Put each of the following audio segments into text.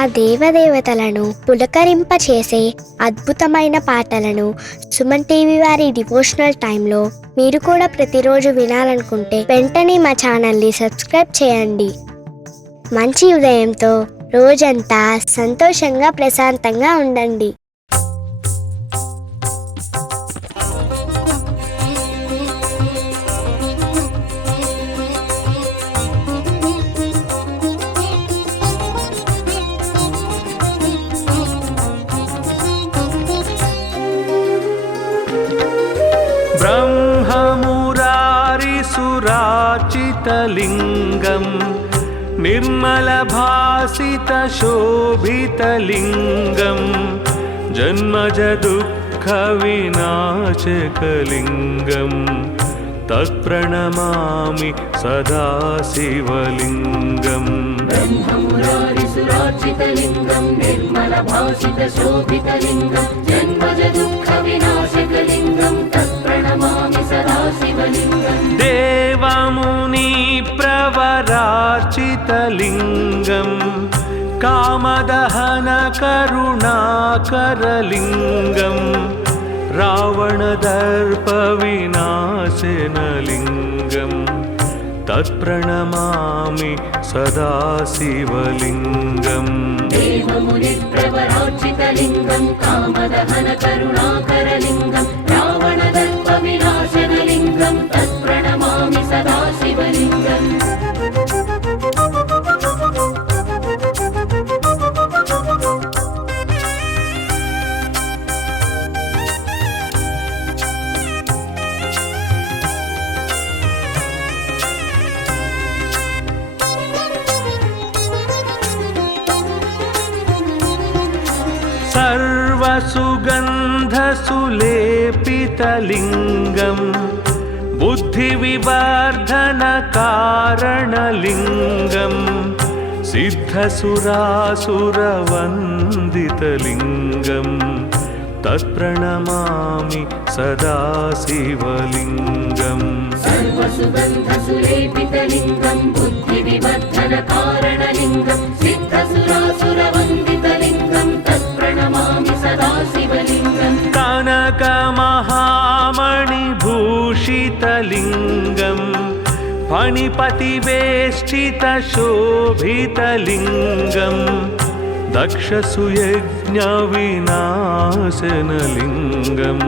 ఆ దేవదేవతలను పులకరింపచేసే అద్భుతమైన పాటలను సుమన్ టీవీ వారి డివోషనల్ టైంలో మీరు కూడా ప్రతిరోజు వినాలనుకుంటే వెంటనే మా ఛానల్ని సబ్స్క్రైబ్ చేయండి. మంచి ఉదయంతో రోజంతా సంతోషంగా ప్రశాంతంగా ఉండండి. ब्रह्ममुरारिसुराचितलिङ्गं निर्मलभासितशोभितलिङ्गं जन्मजदुःखविनाशकलिङ्गं तत्प्रणमामि सदा शिवलिङ्गम्. ब्रह्ममुरारिसुराचितलिङ्गं निर्मलभासितशोभितलिङ्गं जन्मजदुःखविनाशकलिङ्गं तत्प्रणमामि सदा शिवलिङ्गम्. देवमुनिप्रवरार्चितलिङ्गं कामदहनकरुणाकरलिङ्गं रावणदर्पविनाशनलिङ्गं तत्प्रणमामि सदा शिवलिङ्गम्. देवमुनिप्रवरार्चितलिङ्गं कामदहनकरुणाकरलिङ्गं रावणदर्पविनाशनलिङ्गं तत्प्रणमामि सदा शिवलिङ्गम्. सर्वसुगन्धसुलेपितलिङ्गं बुद्धिविवर्धनकारणलिङ्गं सिद्धसुरासुरवन्दितलिङ्गं तत्प्रणमामि सदा शिवलिङ्गम्. सर्वसुगन्धसुलेपितलिङ्गं बुद्धिविवर्धनकारणलिङ्गं सिद्धसुरासुरवन्दितलिङ्गं तत्प्रणमामि सदा शिवलिङ्गम्. कनकमहामणिभूषितलिङ्गं फणिपतिवेष्टितशोभितलिङ्गं दक्षसुयज्ञविनाशनलिङ्गं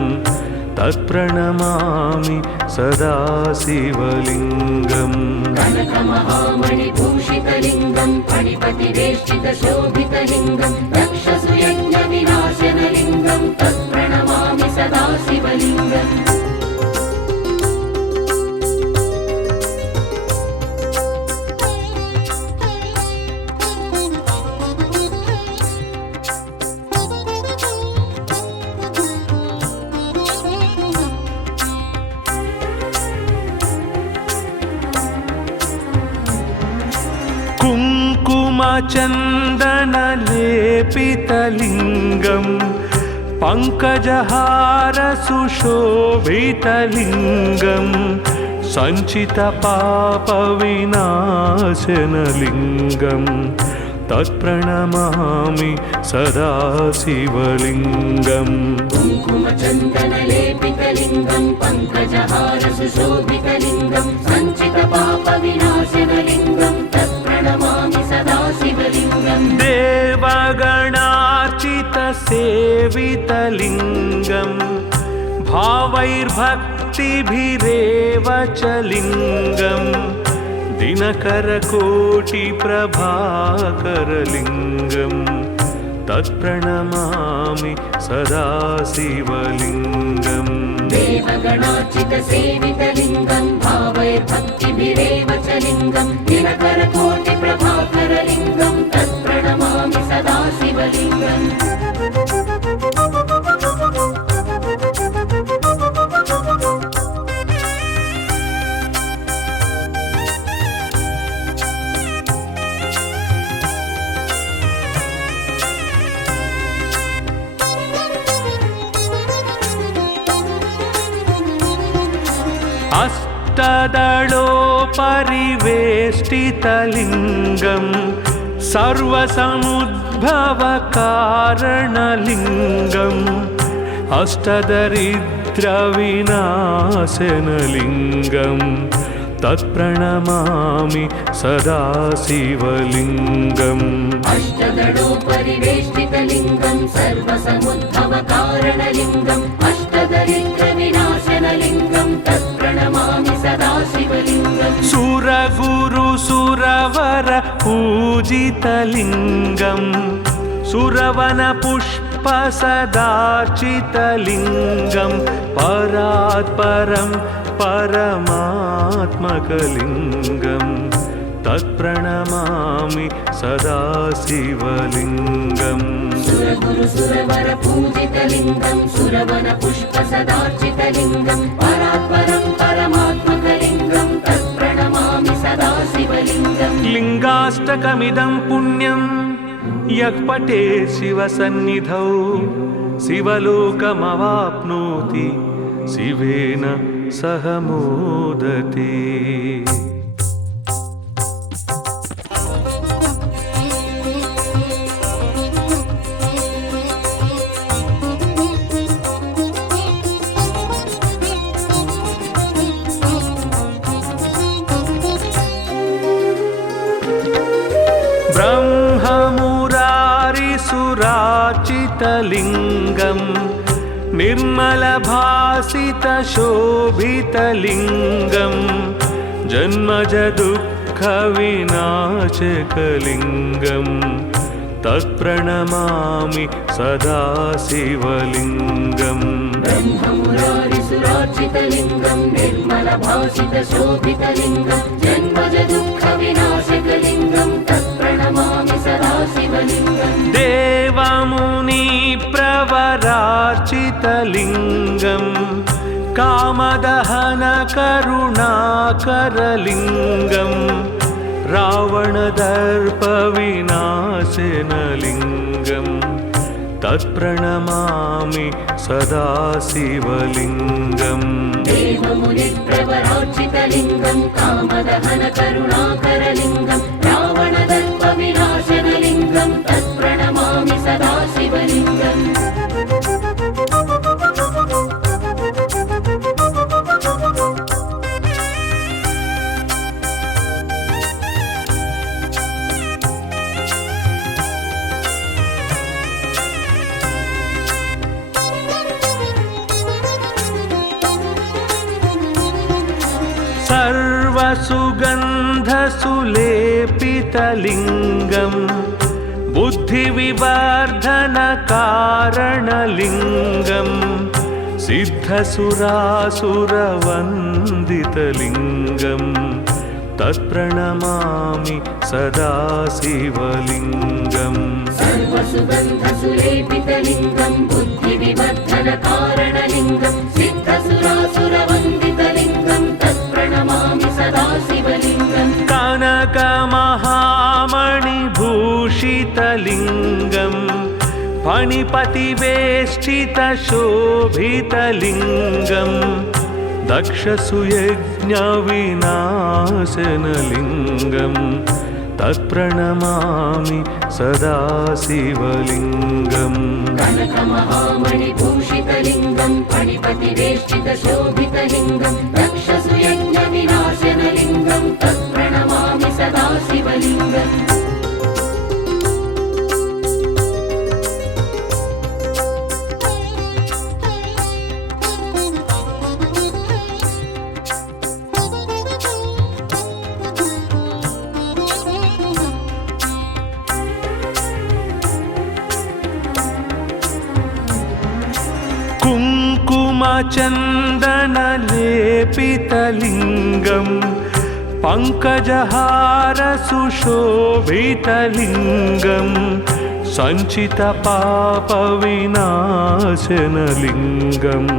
तत्प्रणमामि सदा शिवलिङ्गम्. कनकमहामणिभूषितलिङ्गं फणिपतिवेष्टितशोभितलिङ्गं दक्षसुयज्ञविनाशनलिङ्गं तत्प्रणमामि सदा शिवलिङ्गम्. कुङ्कुमचन्दनलेपितलिङ्गं पङ्कजहारसुशोभितलिङ्गं सञ्चितपापविनाशनलिङ्गं तत्प्रणमामि सदा शिवलिङ्गम्. कुङ्कुमचन्दनलेपितलिङ्गं पङ्कजहारसुशोभितलिङ्गं सञ्चितपापविनाशनलिङ्गं तत्प्रणमामि सदा शिवलिङ्गम्. देवगणार्चितसेवितलिङ्गं भावैर्भक्तिभिरेव च लिङ्गं दिनकरकोटिप्रभाकरलिङ्गं तत्प्रणमामि सदा शिवलिङ्गम्. देवगणार्चितसेवितलिङ्गं भावैर्भक्तिभिरेव च लिङ्गं दिनकरकोटिप्रभाकरलिङ्गं तत्प्रणमामि सदा शिवलिङ्गम्. अष्टदलोपरिवेष्टितलिङ्गं सर्वसमुद्र उद्भवकारणलिङ्गम् अष्टदरिद्रविनाशनलिङ्गम् तत्प्रणमामि सदा शिवलिङ्गम् अष्टदलोपरिवेष्टितलिङ्गं सर्वसमुद्भवकारणलिङ्गम् अष्टदरिद्रविनाशनलिङ्गं तत्प्रणमामि सदा शिवलिङ्गम् सुरगुरुसुरवर पूजितलिङ्गम् सुरवनपुष्पसदार्चितलिङ्गम् परात्परं परमात्मकलिङ्गम् तत्प्रणमामि सदा शिवलिङ्गम् सुरगुरुसुरवर पूजितलिङ्गं सुरवनपुष्पसदार्चितलिङ्गं परात्परं परमात्मकलिङ्गं तत्प्रणमामि सदा शिवलिङ्गम् लिङ्गाष्टकमिदं पुण्यं यः पठेत् शिवसन्निधौ शिवलोकमवाप्नोति शिवेन सह मोदते। ब्रह्ममुरारिसुरार्चितलिङ्गम् निर्मलभासितशोभितलिङ्गम् जन्मजदुःखविनाशकलिङ्गम् तत्प्रणमामि सदा शिवलिङ्गम् ब्रह्ममुरारिसुरार्चितलिङ्गं निर्मलभासितशोभितलिङ्गं जन्मजदुःखविनाशकलिङ्गं तत्प्रणमामि सदा शिवलिङ्गम् देवमुनिप्रवरार्चितलिङ्गम् कामदहनकरुणाकरलिङ्गम् रावणदर्पविनाशनलिङ्गम् तत्प्रणमामि सदा शिवलिङ्गम् देवमुनिप्रवरार्चितलिङ्गं कामदहनकरुणाकरलिङ्गं रावणदर्पविनाशनलिङ्गं तत्प्रणमामि सदा शिवलिङ्गम् सर्वसुगन्धसुलेपितलिङ्गम् बुद्धिविवर्धनकारणलिङ्गम् सिद्धसुरासुरवन्दितलिङ्गम् तत्प्रणमामि सदा शिवलिङ्गम् सर्वसुगन्धसुलेपितलिङ्गं बुद्धिविवर्धनकारणलिङ्गं सिद्धसुरासुरवन्दितलिङ्गं तत्प्रणमामि सदा शिवलिङ्गम् कनकमहामणिभूषितलिङ्गम् फणिपतिवेष्टितशोभितलिङ्गम् दक्षसुयज्ञविनाशनलिङ्गम् तत्प्रणमामि सदा शिवलिङ्गम् कनकमहामणिभूषितलिङ्गं फणिपतिवेष्टितशोभितलिङ्गं दक्षसुयज्ञविनाशनलिङ्गं तत्प्रणमामि सदा शिवलिङ्गम् कुङ्कुमचन्दनलेपितलिङ्गम् पङ्कजहारसुशोभितलिङ्गम् सञ्चितपापविनाशनलिङ्गम्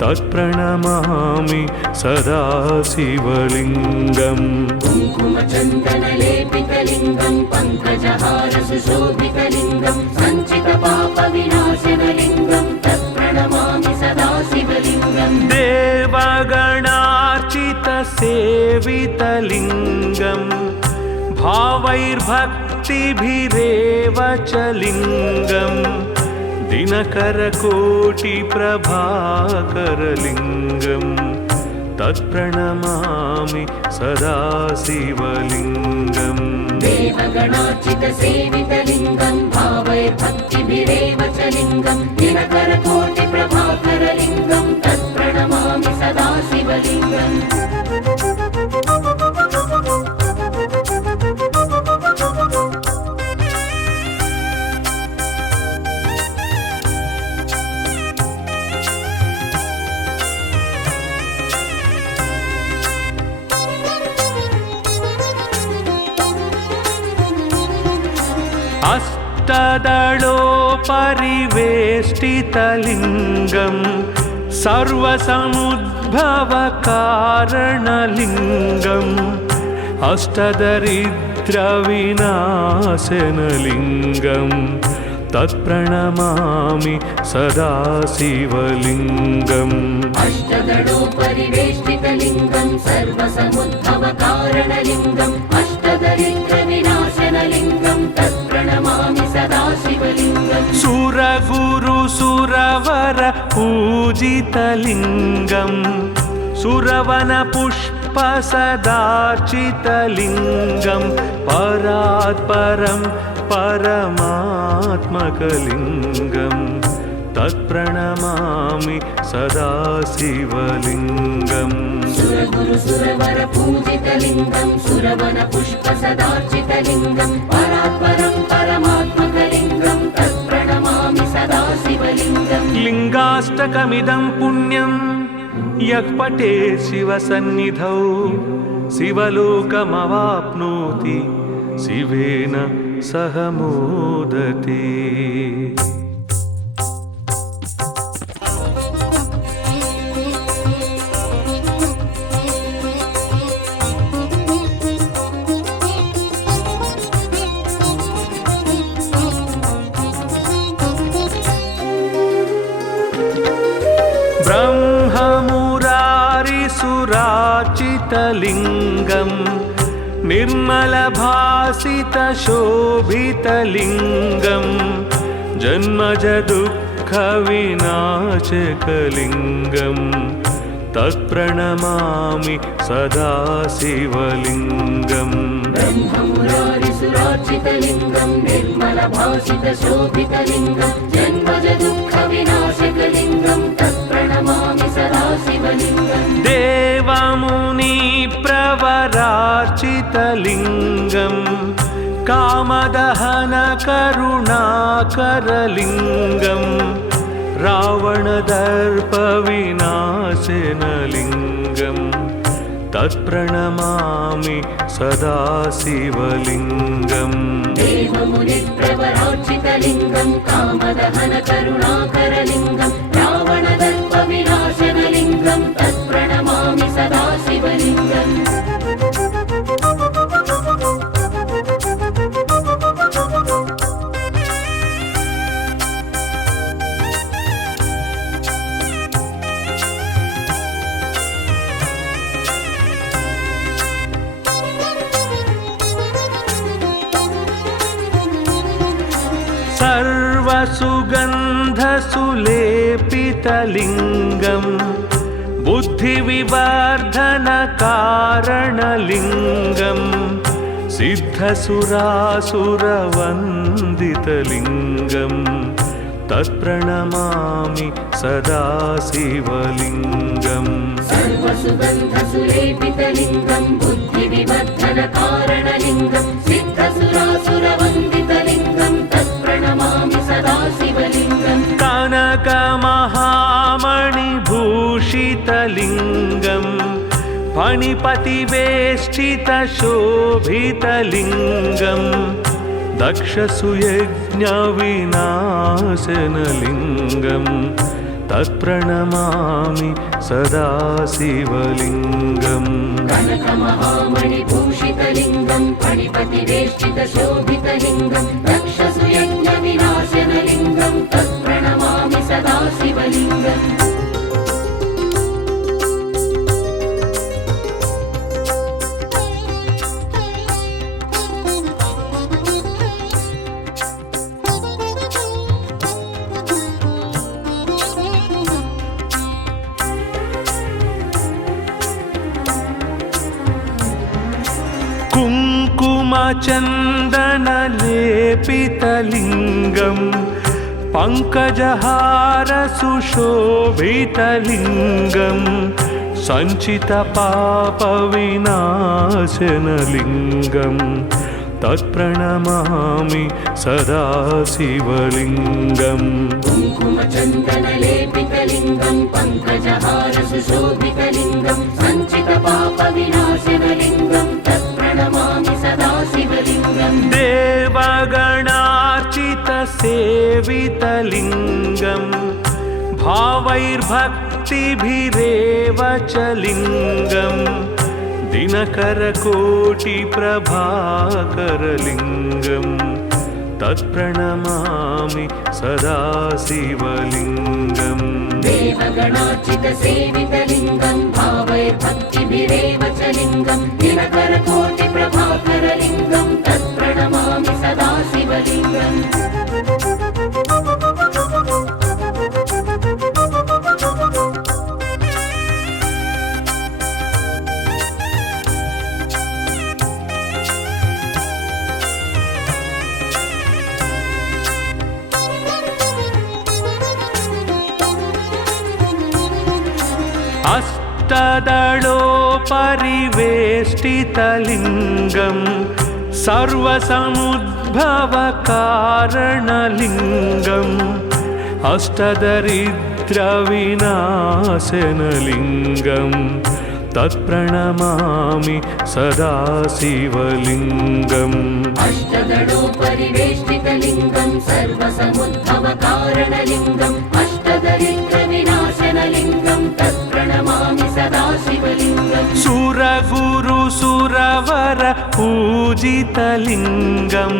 तत्प्रणमामि सदा शिवलिङ्गम् कुङ्कुमचन्दनलेपितलिङ्गं पङ्कजहारसुशोभितलिङ्गं सञ्चितपापविनाशनलिङ्गं तत्प्रणमामि सदा शिवलिङ्गम् देवगणार्चितसेवितलिङ्गम् भावैर्भक्तिभिरेव च लिङ्गं दिनकरकोटिप्रभाकरलिङ्गं तत्प्रणमामि सदा शिवलिङ्गम् देवगणार्चितसेवितलिङ्गं भावैर्भक्तिभिरेव च लिङ्गं दिनकरकोटिप्रभाकरलिङ्गं तत्प्रणमामि सदा शिवलिङ्गम् अष्टदलोपरिवेष्टितलिङ्गं सर्वसमुद्भवकारणलिङ्गम् अष्टदरिद्रविनाशनलिङ्गं तत्प्रणमामि सदा शिवलिङ्गम् अष्टदलोपरिवेष्टितलिङ्गं सर्वसमुद्भवकारणलिङ्गम् अष्टदरिद्रविनाशनलिङ्गं तत्प्रणमामि सदा शिवलिङ्गम् सुरगुरुसुरवर पूजितलिङ्गं सुरवनपुष्पसदार्चितलिङ्गं परात्परं परमात्मकलिङ्गं तत्प्रणमामि सदा शिवलिङ्गम् सुरगुरुसुरवर पूजितलिङ्गं सुरवनपुष्पसदार्चितलिङ्गं परात्परं परमात्मकलिङ्गं तत्प्रणमामि सदा शिवलिङ्गम् लिङ्गाष्टकमिदं पुण्यं यः पठेत् शिवसन्निधौ शिवलोकमवाप्नोति शिवेन सह मोदते। ब्रह्ममुरारिसुरार्चितलिङ्गं निर्मलभासितशोभितलिङ्गं जन्मजदुःखविनाशकलिङ्गं तत्प्रणमामि सदा शिवलिङ्गम् ब्रह्ममुरारिसुरार्चितलिङ्गं निर्मलभासितशोभितलिङ्गं जन्मजदुःखविनाशकलिङ्गं तत्प्रणमामि सदा शिवलिङ्गम् देवमुनिप्रवरार्चितलिङ्गं कामदहनकरुणाकरलिङ्गं रावणदर्पविनाशनलिङ्गं तत्प्रणमामि सदा शिवलिङ्गम् देवमुनिप्रवरार्चितलिङ्गं कामदहनकरुणाकरलिङ्गं रावणदर्पविनाशनलिङ्गं तत्प्रणमामि सदा शिवलिङ्गम् सर्वसुगन्धसुलेपितलिङ्गं बुद्धिविवर्धनकारणलिङ्गं सिद्धसुरासुरवन्दितलिङ्गं तत्प्रणमामि सदा शिवलिङ्गम् सर्वसुगन्धसुलेपितलिङ्गं बुद्धिविवर्धनकारणलिङ्गं सिद्धसुरासुरवन्दितलिङ्गं तत्प्रणमामि सदा शिवलिङ्गम् कनकमहामणिभूषितलिङ्गं फणिपतिवेष्टितशोभितलिङ्गं दक्षसुयज्ञविनाशनलिङ्गं तत्प्रणमामि सदा शिवलिङ्गम् कनकमहामणिभूषितलिङ्गं फणिपतिवेष्टितशोभितलिङ्गं दक्षसुयज्ञविनाशनलिङ्गं तत्प्रणमामि सदा शिवलिङ्गम् कुङ्कुमचन्दनलेपितलिङ्गं पङ्कजहारसुशोभितलिङ्गं सञ्चितपापविनाशनलिङ्गं तत्प्रणमामि सदा शिवलिङ्गम् कुङ्कुमचन्दनलेपितलिङ्गं पङ्कजहारसुशोभितलिङ्गं सञ्चितपापविनाशनलिङ्गं तत्प्रणमामि सदा शिवलिङ्गम् देवगणार्चितसेवितलिङ्गं भावैर्भक्तिभिरेव च लिङ्गं दिनकरकोटिप्रभाकरलिङ्गं तत्प्रणमामि सदा शिवलिङ्गम् देवगणार्चितसेवितलिङ्गं भावैर्भक्तिभिरेव च लिङ्गं दिनकरकोटिप्रभाकरलिङ्गं तत्प्रणमामि सदा शिवलिङ्गम् अष्टदलोपरिवेष्टितलिङ्गं सर्वसमुद्भवकारणलिङ्गम् अष्टदरिद्रविनाशनलिङ्गं तत्प्रणमामि सदा शिवलिङ्गम् अष्टदलोपरिवेष्टितलिङ्गं सर्वसमुद्भवकारणलिङ्गम् अष्टदरिद्रविनाशनलिङ्गं तत्प्रणमामि सदा शिवलिङ्गम् सुरगुरुसुरवर पूजितलिङ्गं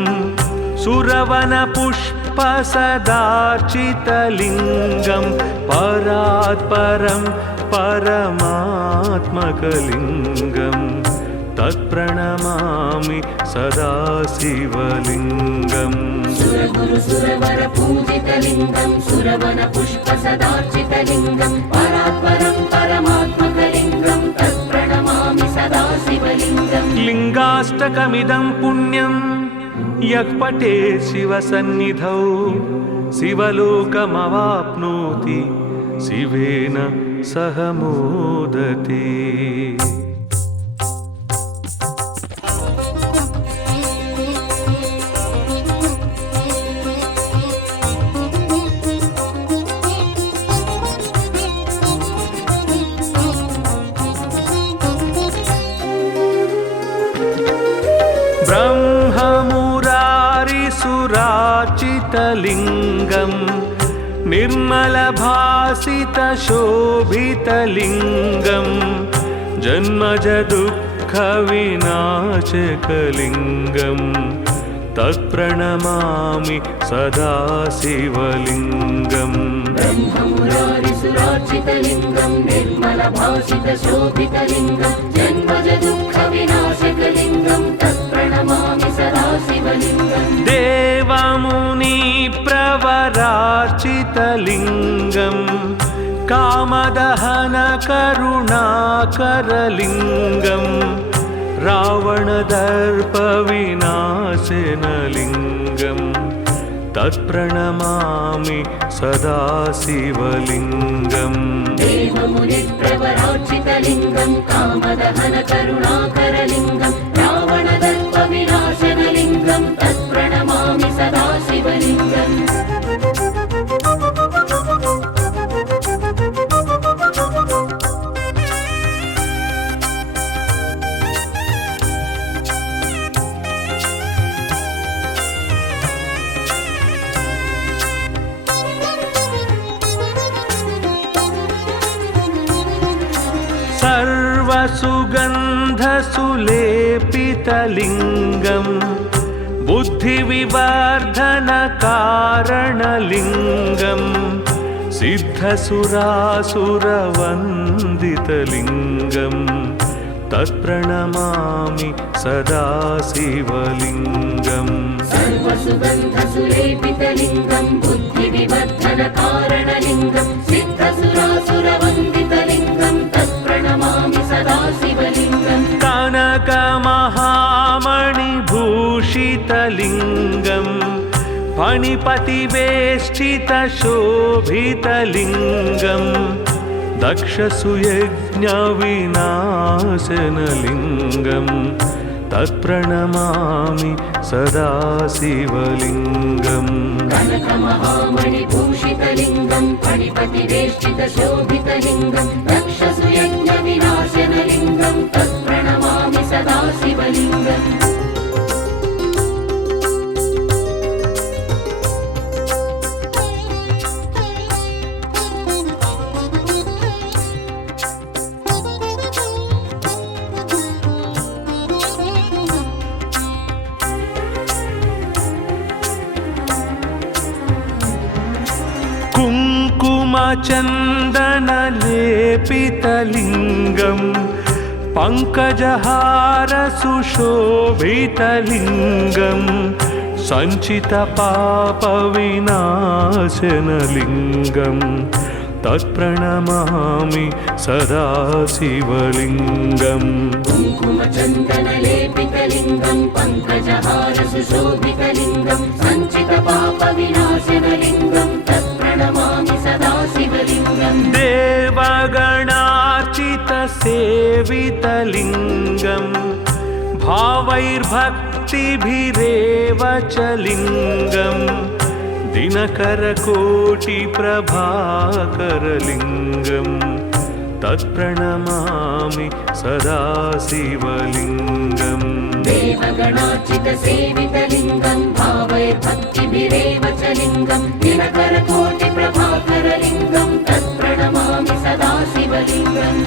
सुरवनपुष्पसदार्चितलिङ्गं परात्परं परमात्मकलिङ्गं तत्प्रणमामि सदा शिवलिङ्गम् सुरगुरुसुरवर पूजितलिङ्गं सुरवनपुष्पसदार्चितलिङ्गं परात्परं परमात्मकलिङ्गं तत्प्रणमामि सदा शिवलिङ्गम् लिङ्गाष्टकमिदं पुण्यं यः पठेत् शिवसन्निधौ शिवलोकमवाप्नोति शिवेन सह मोदते। ब्रह्ममुरारिसुरार्चितलिङ्गं निर्मलभासितशोभितलिङ्गं जन्मजदुःखविनाशकलिङ्गं तत्प्रणमामि सदा शिवलिङ्गम् ब्रह्ममुरारिसुरार्चितलिङ्गं निर्मलभासितशोभितलिङ्गं जन्मजदुःखविनाशकलिङ्गं तत्प्रणमामि सदा शिवलिङ्गम् देवमुनिप्रवरार्चितलिङ्गं कामदहनकरुणाकरलिङ्गं रावणदर्पविनाशनलिङ्गं तत्प्रणमामि सदा शिवलिङ्गम् देवमुनिप्रवरार्चितलिङ्गं कामदहनकरुणाकरलिङ्गं रावणदर्पविनाशनलिङ्गं तत्प्रणमामि सदा शिवलिङ्गम् सर्वसुगन्धसुलेपितलिङ्गं बुद्धिविवर्धनकारणलिङ्गं सिद्धसुरासुरवन्दितलिङ्गं तत्प्रणमामि सदा शिवलिङ्गम् सर्वसुगन्धसुलेपितलिङ्गं बुद्धिविवर्धनकारणलिङ्गं सिद्धसुरासुरवन्दितलिङ्गं तत्प्रणमामि सदा शिवलिङ्गम् कनकमहामणिभूषितलिङ्गं शोभितलिङ्गं फणिपतिवेष्टितशोभितलिङ्गं दक्षसुयज्ञविनाशनलिङ्गं तत्प्रणमामि सदा शिवलिङ्गम् कनकमहामणिभूषितलिङ्गं फणिपतिवेष्टितशोभितलिङ्गं दक्षसुयज्ञविनाशनलिङ्गं तत्प्रणमामि सदा शिवलिङ्गम् कुङ्कुमचन्दनलेपितलिङ्गं पङ्कजहारसुशोभितलिङ्गं सञ्चितपापविनाशनलिङ्गं तत्प्रणमामि सदा शिवलिङ्गम् कुङ्कुमचन्दनलेपितलिङ्गं पङ्कजहारसुशोभितलिङ्गं सञ्चितपापविनाशनलिङ्गं तत्प्रणमामि सदा शिवलिङ्गम् देवगणार्चितसेवितलिङ्गं भावैर्भक्तिभिरेव च लिङ्गं दिनकरकोटिप्रभाकरलिङ्गं तत्प्रणमामि सदा शिवलिङ्गम् देवगणार्चितसेवितलिङ्गं भावैर्भक्तिभिरेव च लिङ्गं दिनकरकोटिप्रभाकरलिङ्गं तत्प्रणमामि सदा शिवलिङ्गम्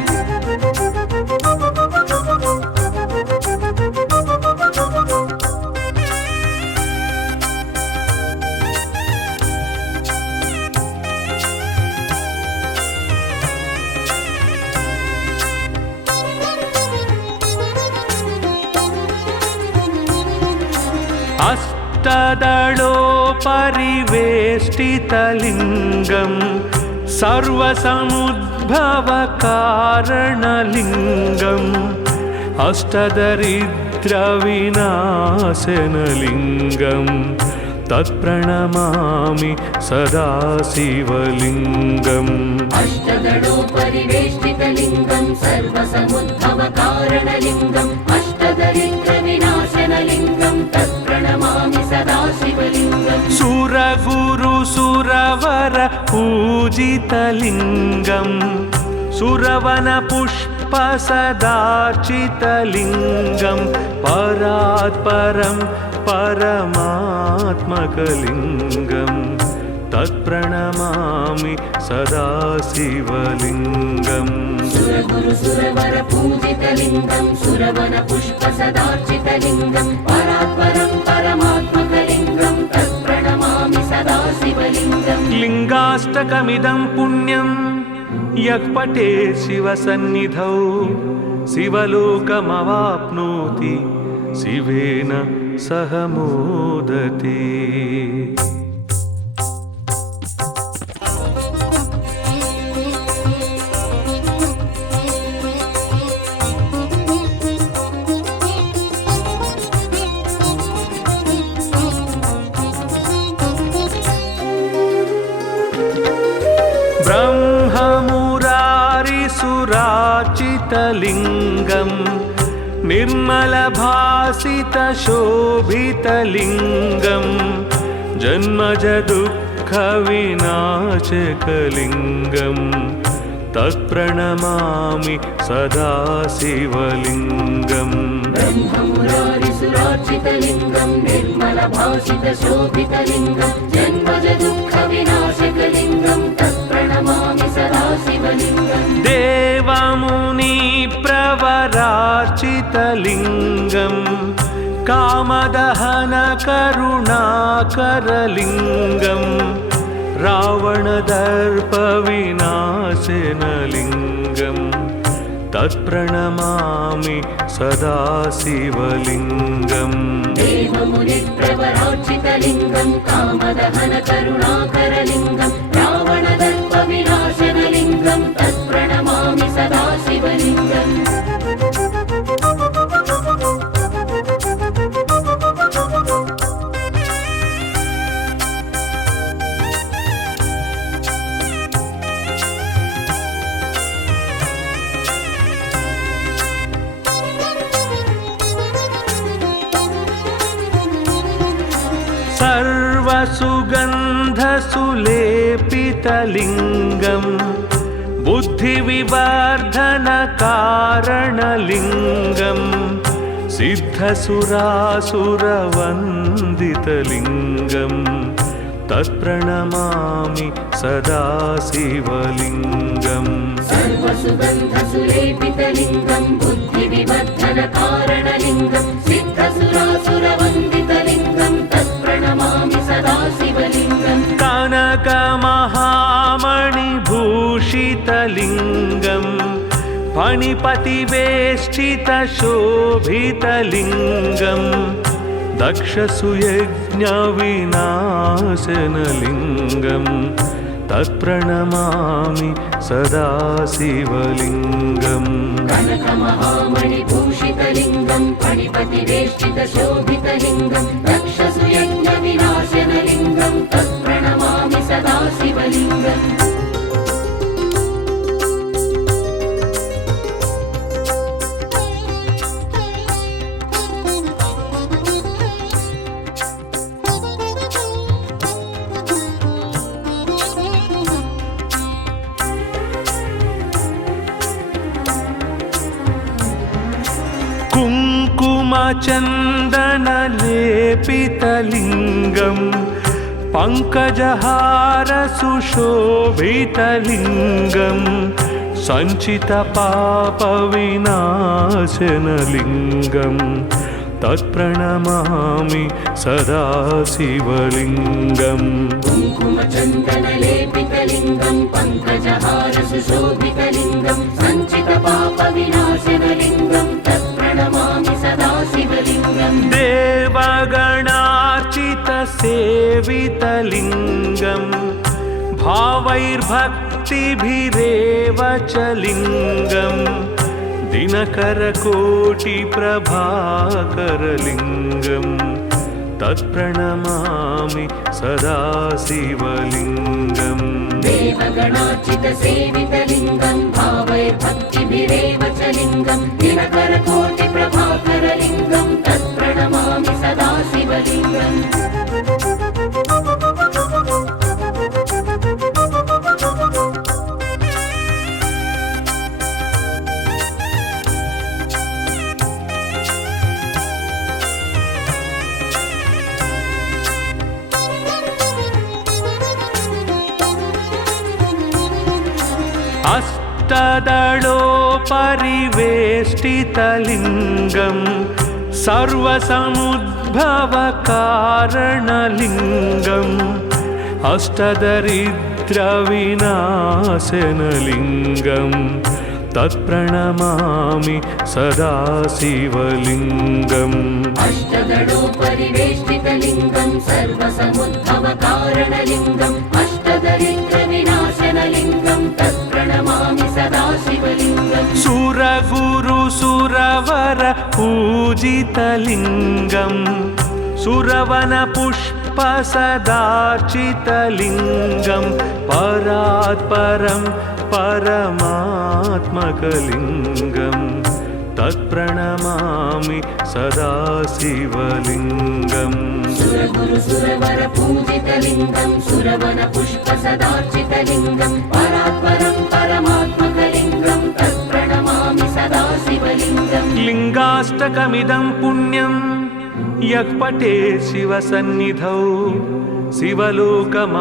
अष्टदलोपरिवेष्टितलिङ्गं सर्वसमुद्भवकारणलिङ्गम् अष्टदरिद्रविनाशनलिङ्गं तत्प्रणमामि सदा शिवलिङ्गम् अष्टदलोपरिवेष्टितलिङ्गं सर्वसमुद्भवकारणलिङ्गम् अष्टदरिद्रविनाशनलिङ्गं तत्प्रणमामि सदा शिवलिङ्गम् सुरगुरुसुरवर पूजितलिङ्गं सुरवनपुष्पसदार्चितलिङ्गं परात्परं परमात्मकलिङ्गं तत्प्रणमामि सदा शिवलिङ्गम् सुरगुरुसुरवर पूजितलिङ्गं सुरवनपुष्पसदार्चितलिङ्गं परात्परं परमात्मकलिङ्गं तत्प्रणमामि सदा शिवलिङ्गम् लिङ्गाष्टकमिदं पुण्यं यः पठेत् शिवसन्निधौ शिवलोकमवाप्नोति शिवेन सह मोदते। ब्रह्ममुरारिसुरार्चितलिङ्गं निर्मलभासितशोभितलिङ्गं जन्मजदुःखविनाशकलिङ्गं तत्प्रणमामि सदा शिवलिङ्गम् ब्रह्ममुरारिसुरार्चितलिङ्गं निर्मलभासितशोभितलिङ्गं जन्मजदुःखविनाशकलिङ्गं तत्प्रणमामि सदा शिवलिङ्गम् देवमुनिप्रवरार्चितलिङ्गं कामदहनकरुणाकरलिङ्गं रावणदर्पविनाशनलिङ्गं तत्प्रणमामि सदा शिवलिङ्गम् देवमुनिप्रवरार्चितलिङ्गं कामदहनकरुणाकरलिङ्गं रावणदर्पविनाशनलिङ्गं तत्प्रणमामि सदा शिवलिङ्गम् सर्वसुगन्धसुलेपितलिङ्गम् बुद्धिविवर्धनकारणलिङ्गम् सिद्धसुरासुरवन्दितलिङ्गम् तत्प्रणमामि सदा शिवलिङ्गम् सर्वसुगन्धसुलेपितलिङ्गम् बुद्धिविवर्धनकारणलिङ्गम् सिद्धसुरासुरवन्दितलिङ्गम् तत्प्रणमामि सदा शिवलिङ्गम् कनकमहामणिभूषितलिङ्गम् फणिपतिवेष्टितशोभितलिङ्गम् दक्षसुयज्ञविनाशनलिङ्गम् तत्प्रणमामि सदा शिवलिङ्गम् कनकमहामणिभूषितलिङ्गम् फणिपतिवेष्टितशोभितलिङ्गम् दक्षसुयज्ञविनाशनलिङ्गम् तत्प्रणमामि सदा शिवलिङ्गम् कुङ्कुमचन्दनलेपितलिङ्गम् पङ्कजहारसुशोभितलिङ्गम् सञ्चितपापविनाशनलिङ्गम् तत्प्रणमामि सदा शिवलिङ्गम् कुङ्कुमचन्दनलेपितलिङ्गम् पङ्कजहारसुशोभितलिङ्गम् सञ्चितपापविनाशनलिङ्गम् तत्प्रणमामि सदा शिवलिङ्गम् देवगणार्चितसेवितलिङ्गम् भावैर्भक्तिभिरेव च लिङ्गम् दिनकरकोटिप्रभाकरलिङ्गम् तत्प्रणमामि सदा शिवलिङ्गम् देवगणार्चितसेवितलिङ्गम् भावैर्भक्तिभिरेव च लिङ्गम् दिनकरकोटिप्रभाकरलिङ्गम् तत्प्रणमामि सदा शिवलिङ्गम् अष्टदलोपरिवेष्टितलिङ्गम् सर्वसमुद्भवकारणलिङ्गम् अष्टदरिद्रविनाशनलिङ्गम् तत्प्रणमामि सदा शिवलिङ्गम् अष्टदलोपरिवेष्टितलिङ्गम् सर्वसमुद्भवकारणलिङ्गम् अष्टदरिद्रविनाशनलिङ्गम् तत्प्रणमामि सदा शिवलिङ्गम् सुरगुरुसुरवर पूजितलिङ्गम् सुरवनपुष्पसदार्चितलिङ्गम् परात्परं परमात्मकलिङ्गम् तत्प्रणमामि सदा शिवलिङ्गम् सुरगुरुसुरवर पूजितलिङ्गम् सुरवनपुष्पसदार्चितलिङ्गम् परात्परं परमात्मकलिङ्गम् तत्प्रणमामि सदा शिवलिङ्गम् लिङ्गाष्टकमिदं पुण्यं यः पठेत् शिवसन्निधौ शिवलोकमवाप्नोति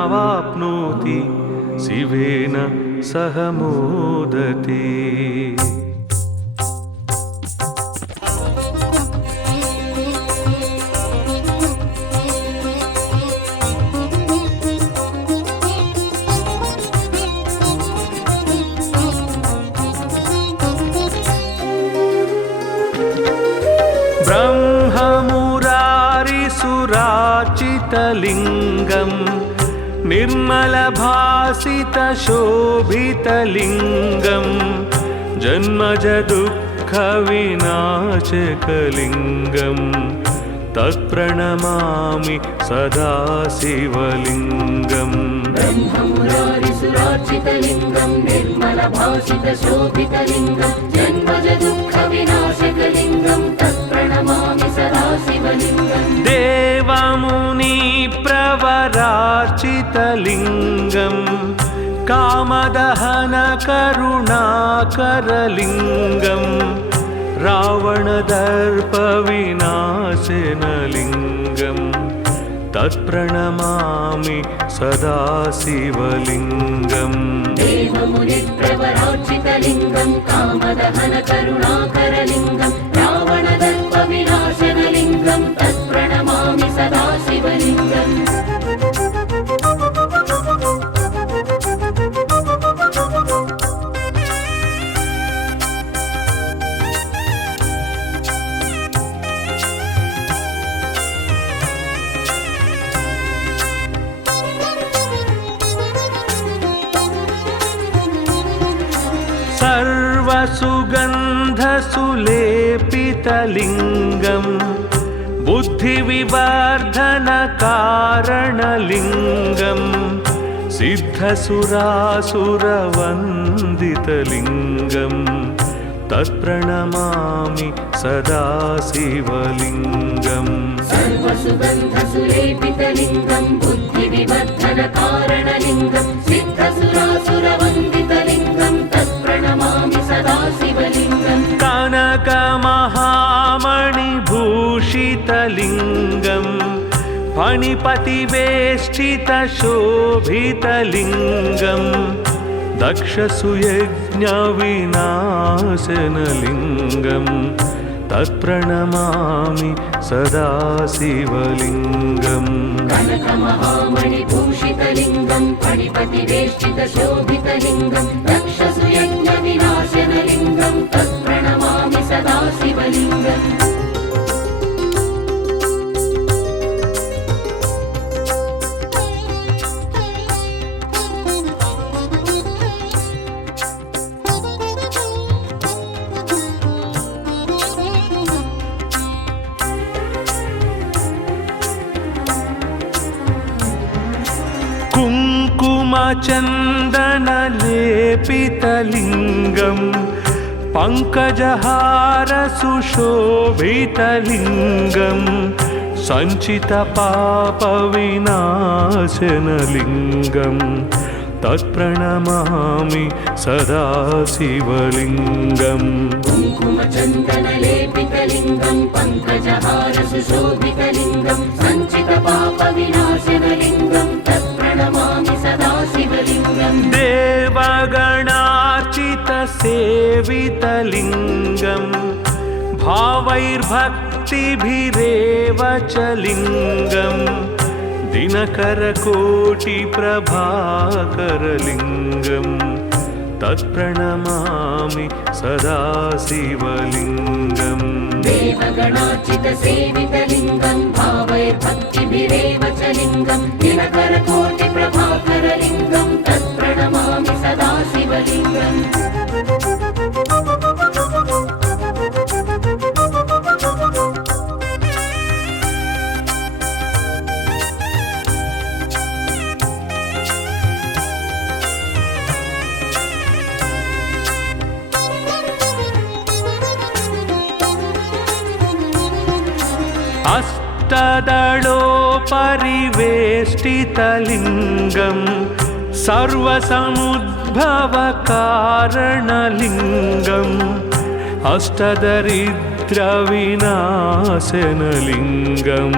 शिवेन सह मोदते। ब्रह्ममुरारिसुरार्चितलिङ्गम् निर्मलभासितशोभितलिङ्गम् जन्मजदुःखविनाशकलिङ्गम् तत्प्रणमामि सदा शिवलिङ्गम् ब्रह्ममुरारिसुरार्चितलिङ्गम् निर्मलभासितशोभितलिङ्गम् जन्मजदुःखविनाशकलिङ्गम् तत्प्रणमामि सदा शिवलिङ्गम् देवमुनि प्रवरार्चितलिङ्गं कामदहनकरुणाकरलिङ्गं रावणदर्पविनाशनलिङ्गं तत्प्रणमामि सदा शिवलिङ्गम् देवमुनिप्रवरार्चितलिङ्गं कामदहनकरुणाकरलिङ्गं रावणदर्पविनाशनलिङ्गं तत्प्रणमामि सदा शिवलिङ्गम् सर्वसुगन्धसुलेपितलिङ्गं बुद्धिविवर्धनकारणलिङ्गं सिद्धसुरासुरवन्दितलिङ्गं तत्प्रणमामि सदा शिवलिङ्गम् सर्वसुगन्धसुलेपितलिङ्गं बुद्धिविवर्धनकारणलिङ्गं सिद्धसुरासुरवन्दितलिङ्गं तत्प्रणमामि सदा शिवलिङ्गम् कनकमहामणिभूषितलिङ्गं फणिपतिवेष्टितशोभितलिङ्गं दक्षसुयज्ञविनाशनलिङ्गं तत्प्रणमामि सदा शिवलिङ्गम् कनकमहामणिभूषितलिङ्गं फणिपतिवेष्टितशोभितलिङ्गं दक्षसुयज्ञविनाशनलिङ्गं तत्प्रणमामि सदा शिवलिङ्गम् कुङ्कुमचन्दनलेपितलिङ्गं पङ्कजहारसुशोभितलिङ्गं सञ्चितपापविनाशनलिङ्गं तत्प्रणमामि सदा शिवलिङ्गम् कुङ्कुमचन्दनलेपितलिङ्गं पङ्कजहारसुशोभितलिङ्गं सञ्चितपापविनाशनलिङ्गं तत्प्रणमामि सदा शिवलिङ्गम् देवगणार्चितसेवितलिङ्गं भावैर्भक्तिभिरेव च लिङ्गं दिनकरकोटिप्रभाकरलिङ्गं तत्प्रणमामि सदा शिवलिङ्गम् देवगणार्चितसेवितलिङ्गं भावैर्भक्तिभिरेव च लिङ्गं दिनकरकोटिप्रभाकरलिङ्गं तत्प्रणमामि सदा शिवलिङ्गम् अष्टदलोपरिवेष्टितलिङ्गं सर्वसमुद्भवकारणलिङ्गम् अष्टदरिद्रविनाशनलिङ्गं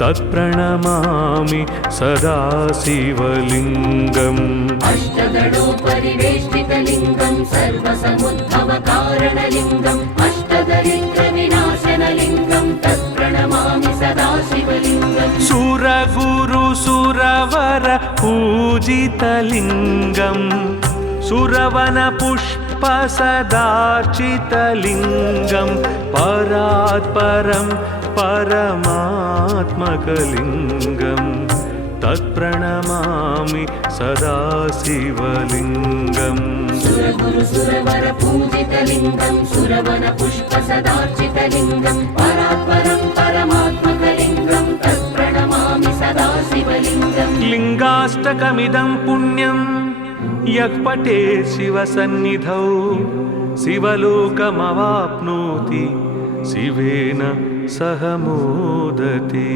तत्प्रणमामि सदा शिवलिङ्गम् अष्टदलोपरिवेष्टितलिङ्गं सर्वसमुद्भवकारणलिङ्गम् अष्टदरिद्रविनाशनलिङ्गं तत्प्रणमामि सदा शिवलिङ्गम् सुरगुरुसुरवर पूजितलिङ्गं सुरवनपुष्पसदार्चितलिङ्गं परात्परं परमात्मकलिङ्गं तत्प्रणमामि सदा शिवलिङ्गम् सुरगुरुसुरवर पूजितलिङ्गं सुरवनपुष्पसदार्चितलिङ्गं परात्परं परमात्मकलिङ्गं तत्प्रणमामि सदा शिवलिङ्गम् लिङ्गाष्टकमिदं पुण्यं यः पठेत् शिवसन्निधौ शिवलोकमवाप्नोति शिवेन सह मोदते।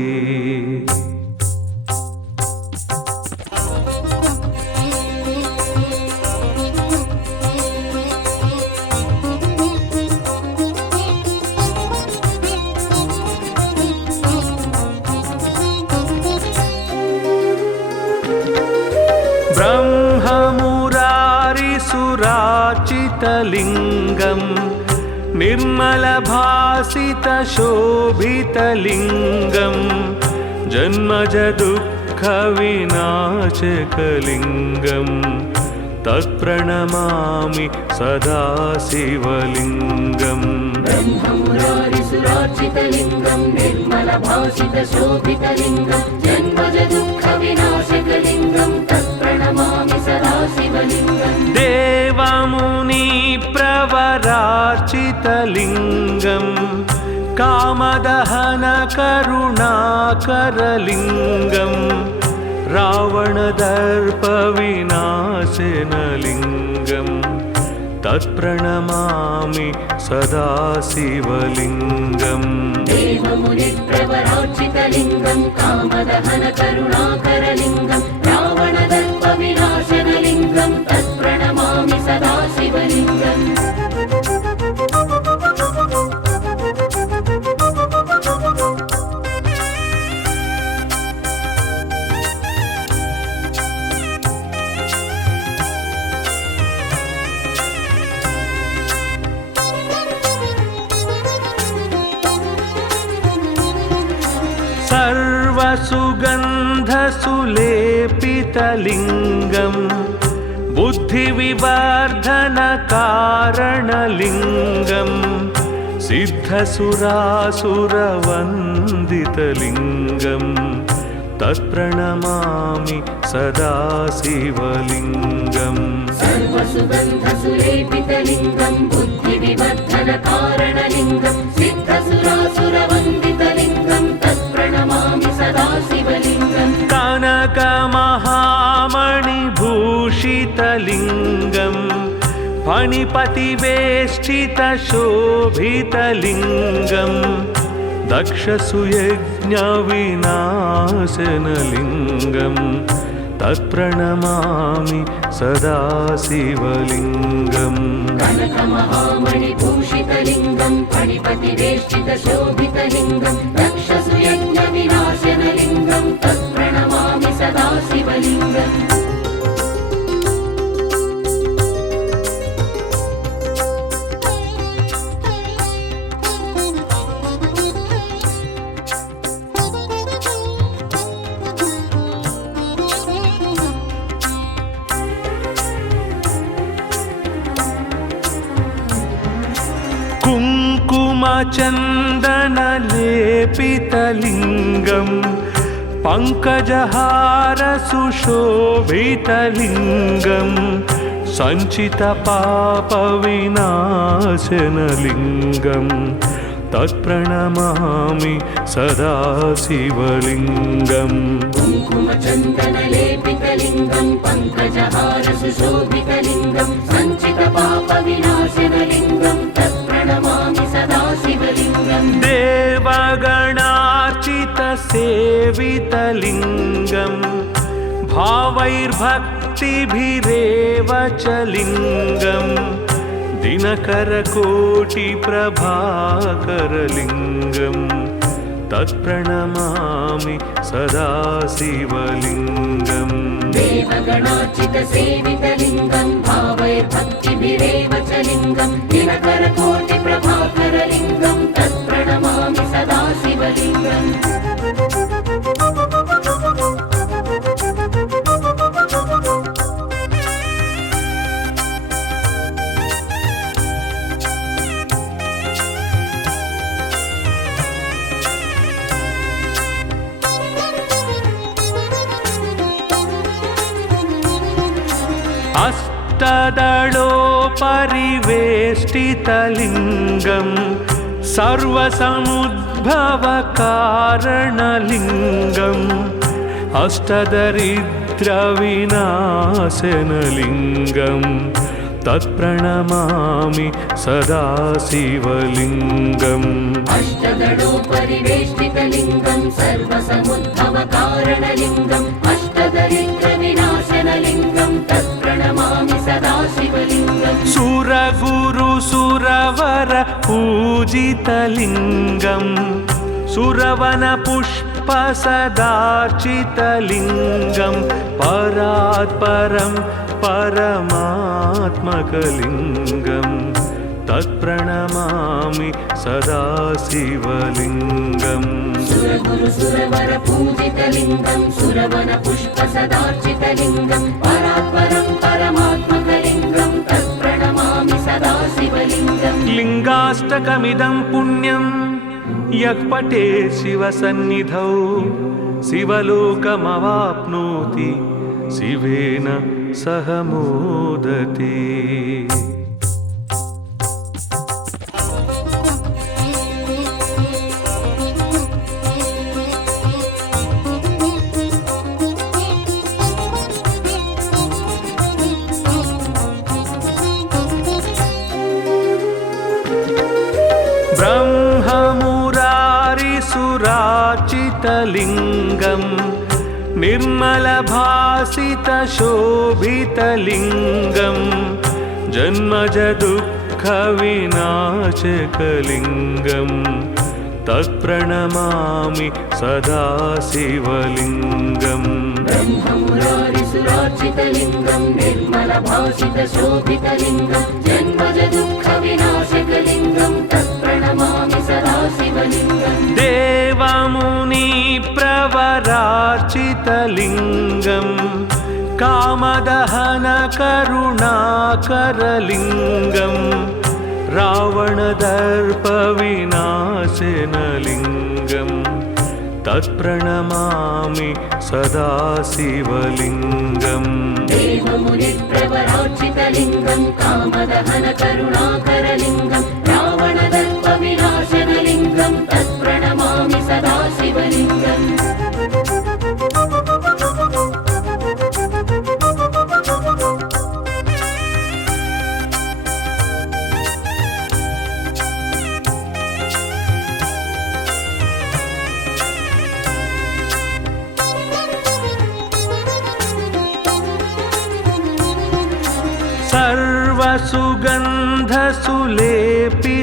ब्रह्ममुरारिसुराचितलिङ्गं निर्मलभासितशोभितलिङ्गं जन्मजदुःखविनाशकलिङ्गं तत्प्रणमामि सदा शिवलिङ्गम् ब्रह्ममुरारिसुरार्चितलिङ्गं निर्मलभासितशोभितलिङ्गं जन्मजदुःखविनाशकलिङ्गं तत्प्रणमामि सदा शिवलिङ्गम् देवमुनिप्रवरार्चितलिङ्गं कामदहनकरुणाकरलिङ्गं रावणदर्पविनाशनलिङ्गं तत्प्रणमामि सदा शिवलिङ्गम् देवमुनिप्रवरार्चितलिङ्गं कामदहनकरुणाकरलिङ्गं रावणदर्पविनाशनलिङ्गं तत्प्रणमामि सदा शिवलिङ्गम् सर्वसुगन्धसुलेपितलिङ्गं बुद्धिविवर्धनकारणलिङ्गं सिद्धसुरासुरवन्दितलिङ्गं तत्प्रणमामि सदा शिवलिङ्गम् सर्वसुगन्धसुलेपितलिङ्गं बुद्धिविवर्धनकारणलिङ्गं सिद्धसुरासुरवन्दितलिङ्गं तत्प्रणमामि सदा शिवलिङ्गम् कनकमहामणिभूषितलिङ्गं फणिपतिवेष्टितशोभितलिङ्गं दक्षसुयज्ञविनाशनलिङ्गं तत्प्रणमामि सदा शिवलिङ्गम् कनकमहामणिभूषितलिङ्गं फणिपतिवेष्टितशोभितलिङ्गं दक्षसुयज्ञविनाशनलिङ्गं तत्प्रणमामि सदा शिवलिङ्गम् कुङ्कुमचन्दनलेपितलिङ्गं पङ्कजहारसुशोभितलिङ्गं सञ्चितपापविनाशनलिङ्गं तत्प्रणमामि सदा शिवलिङ्गम् कुङ्कुमचन्दनलेपितलिङ्गं पङ्कजहारसुशोभितलिङ्गं सञ्चितपापविनाशनलिङ्गं तत्प्रणमामि सदा शिवलिङ्गम् देवगणार्चितसेवितलिङ्गं भावैर्भक्तिभिरेव च लिङ्गं दिनकरकोटिप्रभाकरलिङ्गं तत्प्रणमामि सदा शिवलिङ्गम् देवगणार्चितसेवितलिङ्गं भावैर्भक्तिभिरेव च लिङ्गं दिनकरकोटिप्रभाकरलिङ्गं तत्प्रणमामि सदा शिवलिङ्गम् अष्टदलोपरिवेष्टितलिङ्गं सर्वसमुद्भवकारणलिङ्गम् अष्टदरिद्रविनाशनलिङ्गं तत्प्रणमामि सदा शिवलिङ्गम् अष्टदलोपरिवेष्टितलिङ्गं सर्वसमुद्भवकारणलिङ्गम् अष्टदरिद्रविनाशनलिङ्गं तत्प्रणमामि सदा शिवलिङ्गम् सुरगुरुसुरवर पूजितलिङ्गं सुरवनपुष्प पुष्पसदार्चितलिङ्गं परात् परं परमात्मकलिङ्गं तत्प्रणमामि सदा शिवलिङ्गम् सुरगुरु सुरवर पूजितलिङ्गं सुरवन पुष्पसदार्चितलिङ्गं परात्परं परमात्मकलिङ्गं तत्प्रणमामि सदा शिवलिङ्गम् लिङ्गाष्टकमिदं पुण्यं यः पठेत् शिवसन्निधौ शिवलोकमवाप्नोति शिवेन सह मोदते। ब्रह्ममुरारिसुरार्चितलिङ्गं निर्मलभासितशोभितलिङ्गं जन्मजदुःखविनाशकलिङ्गं तत्प्रणमामि सदा शिवलिङ्गम् ब्रह्ममुरारिसुरार्चितलिङ्गं निर्मलभासितशोभितलिङ्गं जन्मजदुःखविनाशकलिङ्गं तत्प्रणमामि सदा शिवलिङ्गम् देवमुनिप्रवरार्चितलिङ्गं कामदहनकरुणाकरलिङ्गं रावणदर्पविनाशनलिङ्गं तत्प्रणमामि सदा शिवलिङ्गम् देवमुनिप्रवरार्चितलिङ्गं कामदहनकरुणाकरलिङ्गं रावणदर्पविनाशनलिङ्गं तत्प्रणमामि सदा शिवलिङ्गम्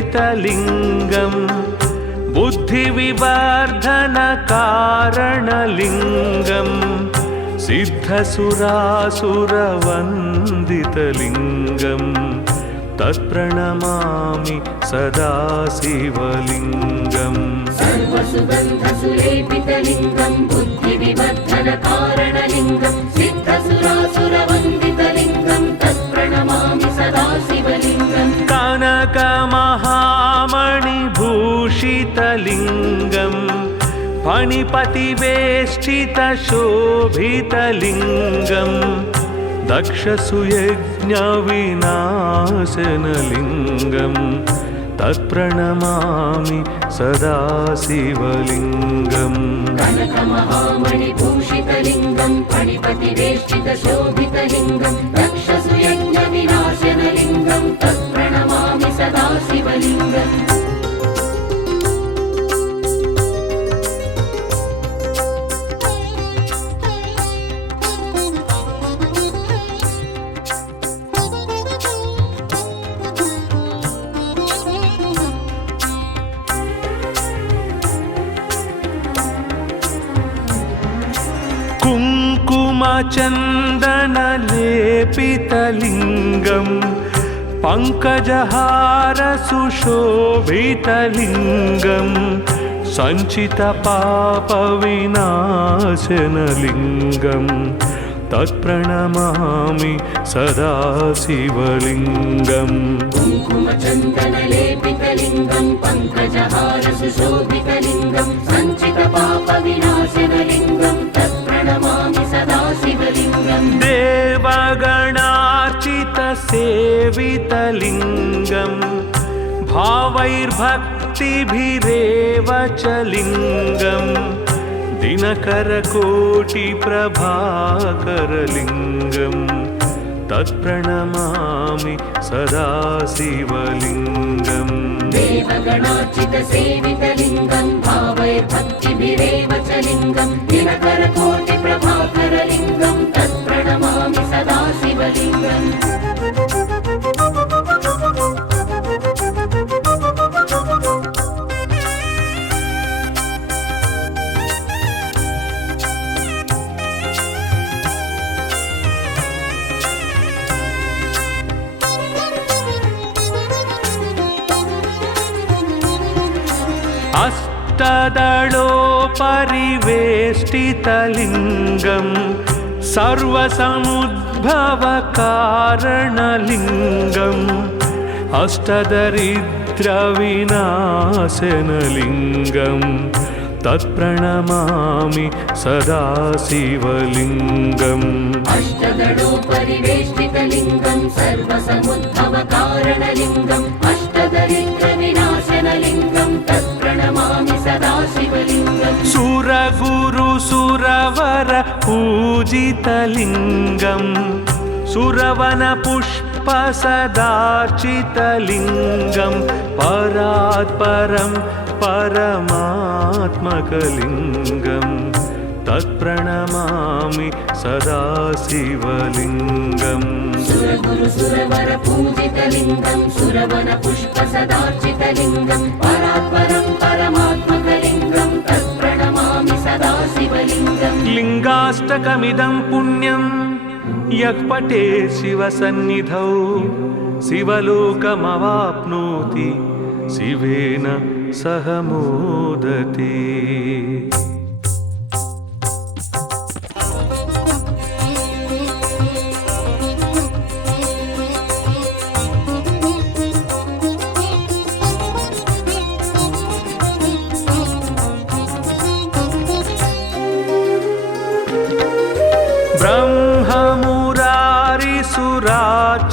सर्वसुगन्धसुलेपितलिङ्गं बुद्धिविवर्धनकारणलिङ्गं सिद्धसुरासुरवन्दितलिङ्गं तत्प्रणमामि सदा शिवलिङ्गम् सर्वसुगन्धसुलेपितलिङ्गं बुद्धिविवर्धनकारणलिङ्गं सिद्धसुरासुरवन्दितलिङ्गं तत्प्रणमामि सदा शिवलिङ्गम् कनकमहामणिभूषितलिङ्गं फणिपतिवेष्टितशोभितलिङ्गं दक्षसुयज्ञविनाशनलिङ्गं तत्प्रणमामि सदा शिवलिङ्गम् कनकमहामणिभूषितलिङ्गं फणिपतिवेष्टितशोभितलिङ्गं दक्षसुयज्ञविनाशनलिङ्गं तत्प्रणमामि सदा शिवलिङ्गम् कुङ्कुमचन्दनलेपितलिङ्गं पङ्कजहारसुशोभितलिङ्गं सञ्चितपापविनाशनलिङ्गं तत्प्रणमामि सदा शिवलिङ्गम् कुङ्कुमचन्दनलेपितलिङ्गं पङ्कजहारसुशोभितलिङ्गं सञ्चितपापविनाशनलिङ्गं तत्प्रणमामि सदा शिवलिङ्गम् देवगणार्चितसेवितलिङ्गं भावैर्भक्तिभिरेव च लिङ्गं दिनकरकोटिप्रभाकरलिङ्गं तत्प्रणमामि सदा शिवलिङ्गम् देवगणार्चितसेवितलिङ्गं भावैर्भक्तिभिरेव च लिङ्गं दिनकरकोटिप्रभाकरलिङ्गं तत्प्रणमामि सदा शिवलिङ्गम् पद्मदलोपरिवेष्टितलिङ्गं सर्वसमुद्भवकारणलिङ्गम् अष्टदरिद्रविनाशनलिङ्गं तत्प्रणमामि सदा शिवलिङ्गम् अष्टदलोपरिवेष्टितलिङ्गं सर्वसमुद्भवकारणलिङ्गम् अष्टदरिद्रविनाशनलिङ्गं तत्प्रणमामि सदा शिवलिङ्गम् सुरगुरुसुरवर पूजितलिङ्गं सुरवनपुष्पसदार्चितलिङ्गं परात्परं परमात्मकलिङ्गं तत्प्रणमामि सदा शिवलिङ्गम् सुरगुरुसुरवर पूजितलिङ्गं सुरवनपुष्पसदार्चितलिङ्गं परात्परं परमात्मकलिङ्गं तत्प्रणमामि सदा शिवलिङ्गम् लिङ्गाष्टकमिदं पुण्यं यः पठे शिवसन्निधौ शिवलोकमवाप्नोति शिवेन सह मोदते।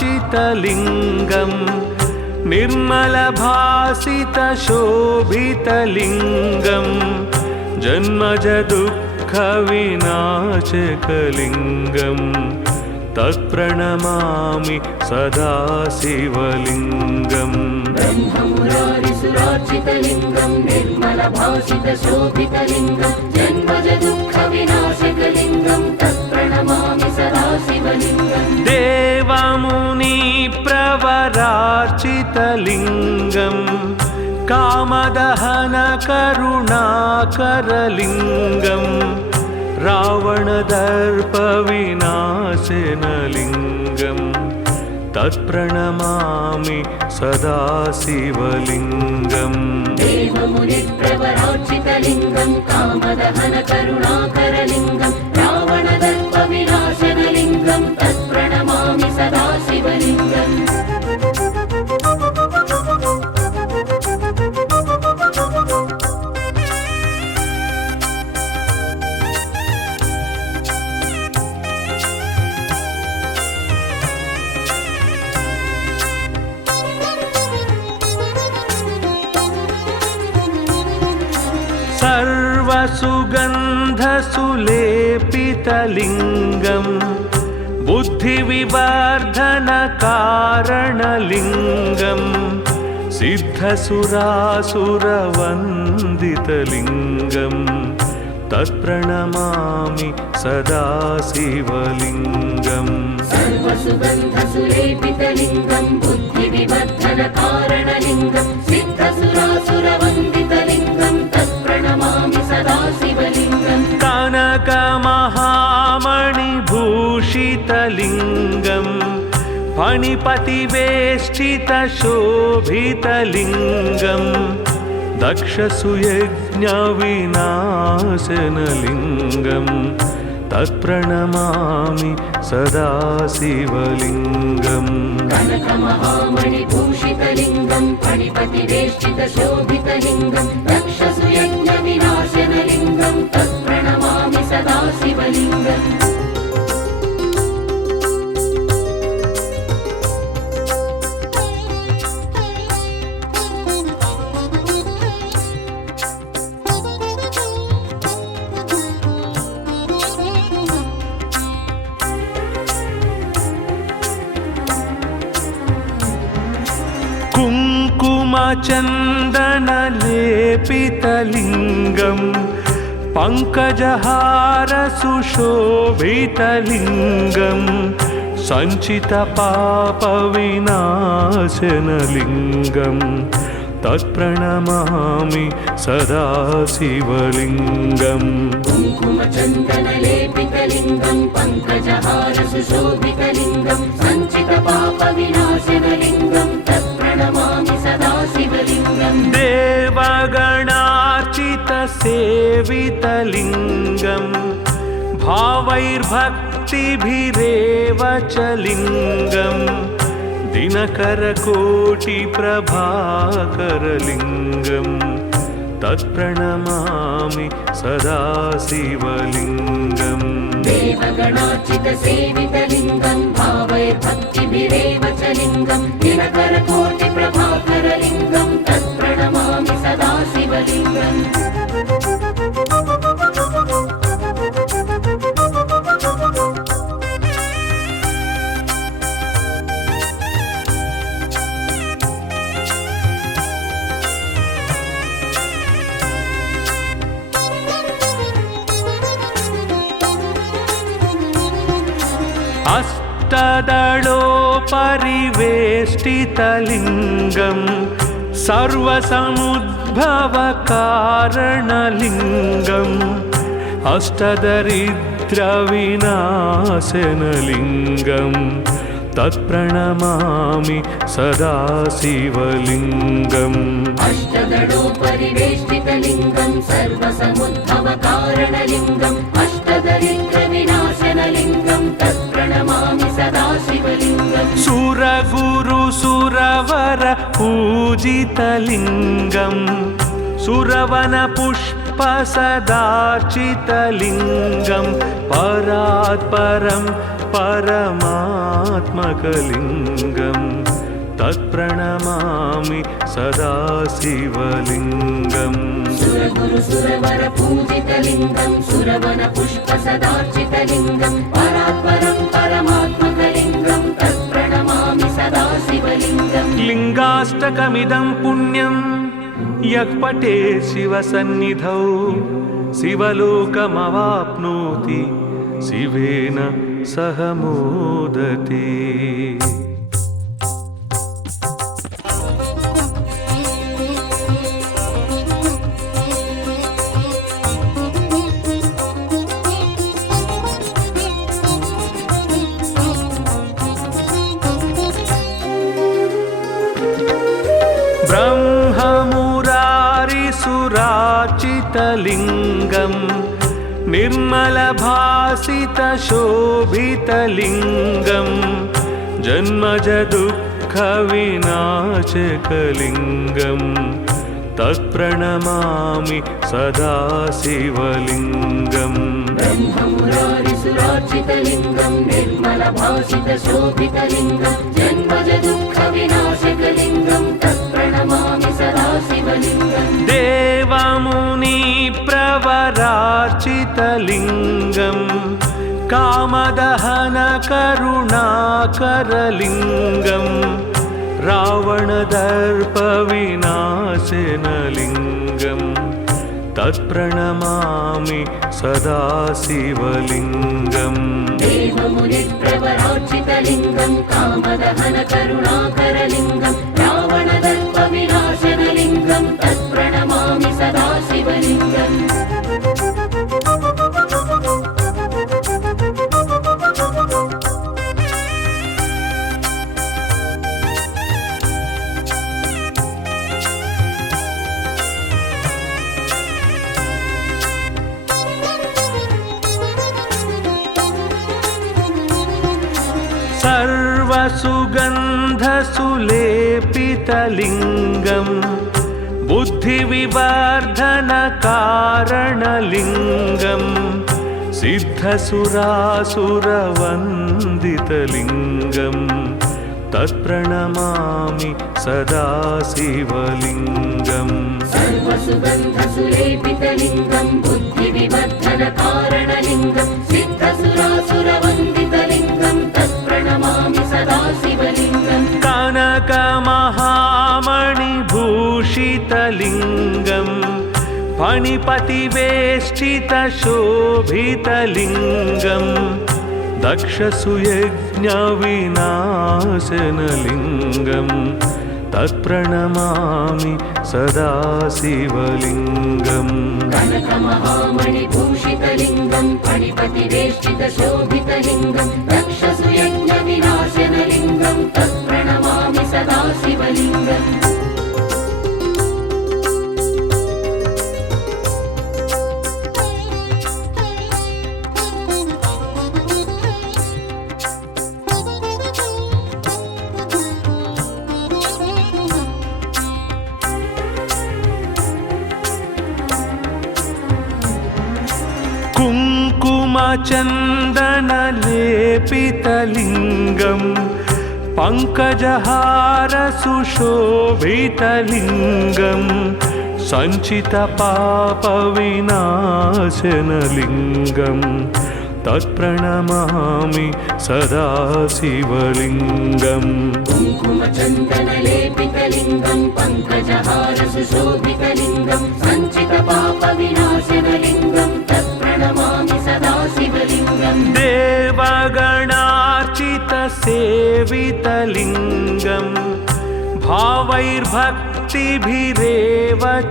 ब्रह्ममुरारिसुरार्चितलिङ्गं निर्मलभासितशोभितलिङ्गं जन्मजदुःखविनाशकलिङ्गं तत्प्रणमामि सदा शिवलिङ्गम् ब्रह्ममुरारिसुरार्चितलिङ्गं निर्मलभासितशोभितलिङ्गं जन्मजदुःखविनाशकलिङ्गं तत्प्रणमामि सदा शिवलिङ्गम् देवमुनिप्रवरार्चितलिङ्गं कामदहनकरुणाकरलिङ्गं रावणदर्पविनाशनलिङ्गं तत्प्रणमामि सदा शिवलिङ्गम् देवमुनिप्रवरार्चितलिङ्गं कामदहनकरुणाकरलिङ्गं रावणदर्पविनाशनलिङ्गं तत्प्रणमामि सदा शिवलिङ्गम् सर्वसुगन्धसुलेपितलिङ्गं बुद्धिविवर्धनकारणलिङ्गं सिद्धसुरासुरवन्दितलिङ्गं तत्प्रणमामि सदा शिवलिङ्गम् सर्वसुगन्धसुलेपितलिङ्गं बुद्धिविवर्धनकारणलिङ्गं सिद्धसुरासुरवन्दितलिङ्गं तत्प्रणमामि सदा शिवलिङ्गम् कनकमहामणिभूषितलिङ्गं फणिपतिवेष्टितशोभितलिङ्गं दक्षसुयज्ञविनाशनलिङ्गं तत्प्रणमामि सदा शिवलिङ्गम् कनकमहामणिभूषितलिङ्गं फणिपतिवेष्टितशोभितलिङ्गं दक्षसुयज्ञविनाशनलिङ्गं तत्प्रणमामि सदा शिवलिङ्गम् कुङ्कुमचन्दनलेपितलिङ्गं पङ्कजहारसुशोभितलिङ्गं सञ्चितपापविनाशनलिङ्गं तत्प्रणमामि सदा शिवलिङ्गम् कुङ्कुमचन्दनलेपितलिङ्गं पङ्कजहारसुशोभितलिङ्गं सञ्चितपापविनाशनलिङ्गं तत्प्रणमामि सदा शिवलिङ्गम् देवगणार्चित भावैर्भक्तिभिरेव च लिङ्गम् दिनकरकोटिप्रभाकरलिङ्गम् तत्प्रणमामि सदा शिवलिङ्गम् देवगणार्चितसेवितलिङ्गं भावैर्भक्तिभिरेव च लिङ्गं दिनकरकोटिप्रभाकरलिङ्गं तत्प्रणमामि सदा शिवलिङ्गम् अष्टदलोपरिवेष्टितलिङ्गं सर्वसमुद्भवकारणलिङ्गम् अष्टदरिद्रविनाशनलिङ्गम् तत्प्रणमामि सदा शिवलिङ्गम् अष्टदलोपरिवेष्टितलिङ्गं सर्वसमुद्भवकारणलिङ्गम् अष्टदरिद्रविनाशनलिङ्गं तत्प्रणमामि सदा शिवलिङ्गम् सुरगुरुसुरवर पूजितलिङ्गम् सुरवनपुष्पसदार्चितलिङ्गम् परात्परं परमात्मकलिङ्गम् तत्प्रणमामि सदा शिवलिङ्गम् सुरगुरुसुरवर पूजितलिङ्गं सुरवनपुष्पसदार्चितलिङ्गं परात्परं परमात्मकलिङ्गं तत्प्रणमामि सदा शिवलिङ्गम् लिङ्गाष्टकमिदं पुण्यं यः पठेत् शिवसन्निधौ शिवलोकमवाप्नोति शिवेन सह मोदते ब्रह्ममुरारिसुरार्चितलिङ्गम् निर्मलभासितशोभितलिङ्गम् जन्मजदुःखविनाशकलिङ्गम् तत्प्रणमामि सदा शिवलिङ्गम् ब्रह्ममुरारिसुरार्चितलिङ्गं निर्मलभासितशोभितलिङ्गं जन्मजदुःखविनाशकलिङ्गं तत्प्रणमामि सदा शिवलिङ्गम् देवमुनिप्रवरार्चितलिङ्गम् कामदहनकरुणाकरलिङ्गम् रावणदर्पविनाशनलिङ्गम् तत्प्रणमामि सदा शिवलिङ्गम् देवमुनिप्रवरार्चितलिङ्गं कामदहनकरुणाकरलिङ्गं रावणदर्पविनाशनलिङ्गं तत्प्रणमामि सदा शिवलिङ्गम् सर्वसुगन्धसुलेपितलिङ्गम् बुद्धिविवर्धनकारणलिङ्गम् सिद्धसुरासुरवन्दितलिङ्गम् तत्प्रणमामि सदा शिवलिङ्गम् सर्वसुगन्धसुलेपितलिङ्गं बुद्धिविवर्धनकारणलिङ्गं सिद्धसुरासुरवन्दितलिङ्गं तत्प्रणमामि सदा शिवलिङ्गम् कनकमहामणिभूषितलिङ्गम् फणिपतिवेष्टितशोभितलिङ्गम् दक्षसुयज्ञविनाशनलिङ्गम् तत्प्रणमामि सदा शिवलिङ्गम् कनकमहामणिभूषितलिङ्गं फणिपतिवेष्टितशोभितलिङ्गं दक्षसुयज्ञविनाशनलिङ्गं तत्प्रणमामि सदा शिवलिङ्गम् कुङ्कुमचन्दनलेपितलिङ्गं पङ्कजहारसुशोभितलिङ्गं सञ्चितपापविनाशनलिङ्गं तत्प्रणमामि सदा शिवलिङ्गम् कुङ्कुमचन्दनलेपितलिङ्गं पङ्कजहारसुशोभितलिङ्गं सञ्चितपापविनाशनलिङ्गं तत्प्रणमामि सदा शिवलिङ्गम् देवगणार्चितसेवितलिङ्गं भावैर्भक्तिभिरेव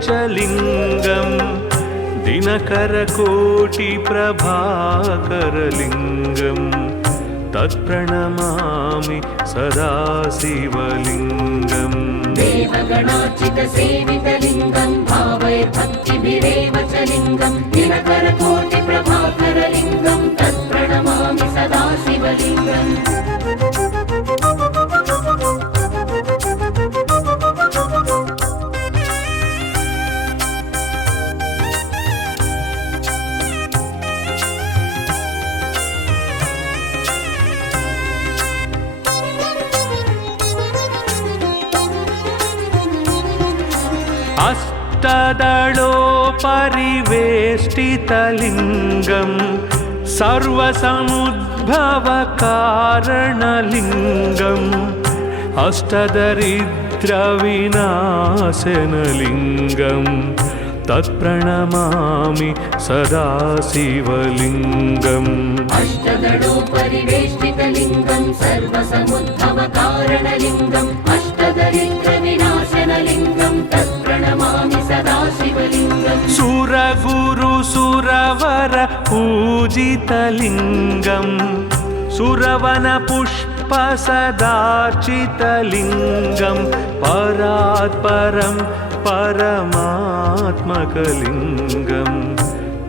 च लिङ्गं दिनकरकोटिप्रभाकरलिङ्गं तत्प्रणमामि सदा शिवलिङ्गम् देवगणार्चितसेवितलिङ्गं भावैर्भक्तिभिरेव च लिङ्गं दिनकरकोटिप्रभाकरलिङ्गं तत्प्रणमामि सदा शिवलिङ्गम् अष्टदलोपरिवेष्टितलिङ्गं सर्वसमुद्भवकारणलिङ्गम् अष्टदरिद्रविनाशनलिङ्गं तत्प्रणमामि सदा शिवलिङ्गम् अष्टदलोपरिवेष्टितलिङ्गं सर्वसमुद्भवकारणलिङ्गम् अष्टदरिद्रविनाशनलिङ्गं तत्प्रणमामि सदा शिवलिङ्गम् सुरगुरुसुरवर पूजितलिङ्गं सुरवनपुष्पसदार्चितलिङ्गं परात्परं परमात्मकलिङ्गं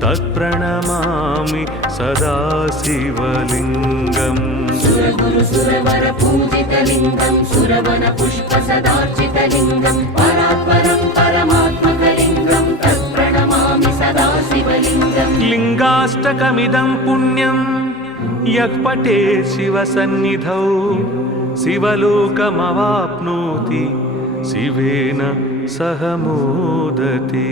तत्प्रणमामि सदा शिवलिङ्गम् सुरगुरुसुरवर पूजितलिङ्गं सुरवनपुष्पसदार्चितलिङ्गं परात्परं परमात्मकलिङ्गं तत्प्रणमामि सदा शिवलिङ्गम् लिङ्गाष्टकमिदं पुण्यं यः पठेत् शिवसन्निधौ शिवलोकमवाप्नोति शिवेन सह मोदते।